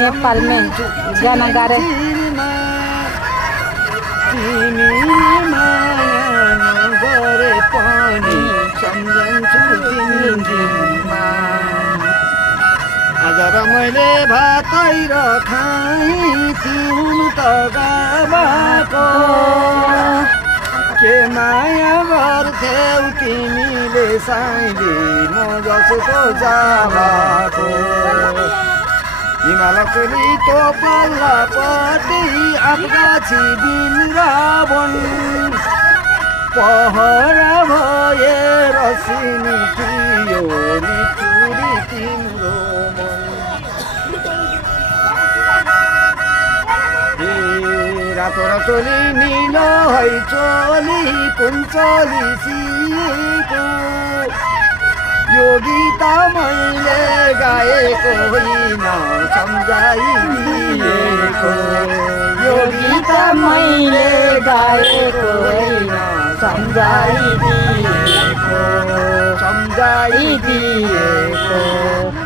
नेपाल में गाना गा रहे। आज मैले भातै र खाई तिउनु त गाबाको के माया गर्थ्यौ तिमीले साइली म जसको जाबाको हिमालको रितो पल्लापट्टि आफगाछी बिन्द्रावन पहरा भएर सिनी थियो नि चुरी तिम्रो रातो रचोली निलो है चोली कुन चोली सिएको यो गीत मैले गाएको होइन सम्झाइदिएको यो गीत मैले गाएको होइन सम्झाइदिएको।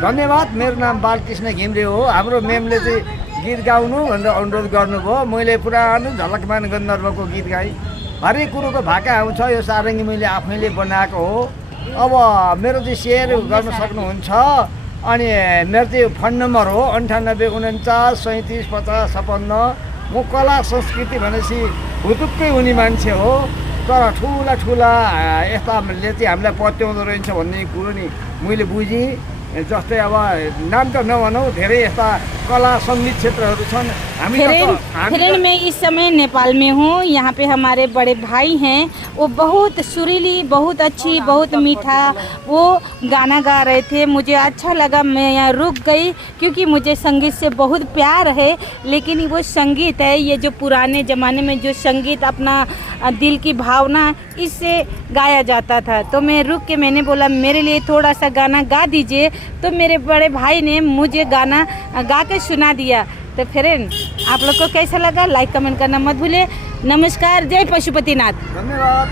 धन्यवाद। मेरो नाम बालकृष्ण घिम्रे हो। हाम्रो मेमले चाहिँ गीत गाउनु भनेर अनुरोध गर्नुभयो। मैले पुरानो झलकमान गन्धर्वको गीत गाएँ। हरेक कुरोको भाका आउँछ। यो सारङ्गी मैले आफैले बनाएको हो। अब मेरो चाहिँ सेयर गर्न सक्नुहुन्छ। अनि मेरो चाहिँ फोन नम्बर हो 98 49 37 50 56। म कला संस्कृति भनेपछि हुतुक्कै हुने मान्छे हो। तर ठुला यस्ताले चाहिँ हामीलाई पत्याउँदो रहेछ भन्ने कुरो नि मैले बुझेँ। जस्तै अब नाम त नभनौँ, धेरै यस्ता कला सङ्गीत क्षेत्रहरू छन्। फिर मैं इस समय नेपाल में हूँ। यहाँ पे हमारे बड़े भाई हैं, वो बहुत सुरीली, बहुत अच्छी, बहुत मीठा वो गाना गा रहे थे। मुझे अच्छा लगा, मैं यहाँ रुक गई क्योंकि मुझे संगीत से बहुत प्यार है। लेकिन वो संगीत है, ये जो पुराने ज़माने में जो संगीत अपना दिल की भावना इससे गाया जाता था। तो मैं रुक के मैंने बोला मेरे लिए थोड़ा सा गाना गा दीजिए। तो मेरे बड़े भाई ने मुझे गाना गा के सुना दिया। तो फ्रेंड, आप लोग को कैसा लगा लाइक कमेंट करना मत भूलिए। नमस्कार, जय पशुपतिनाथ। धन्यवाद।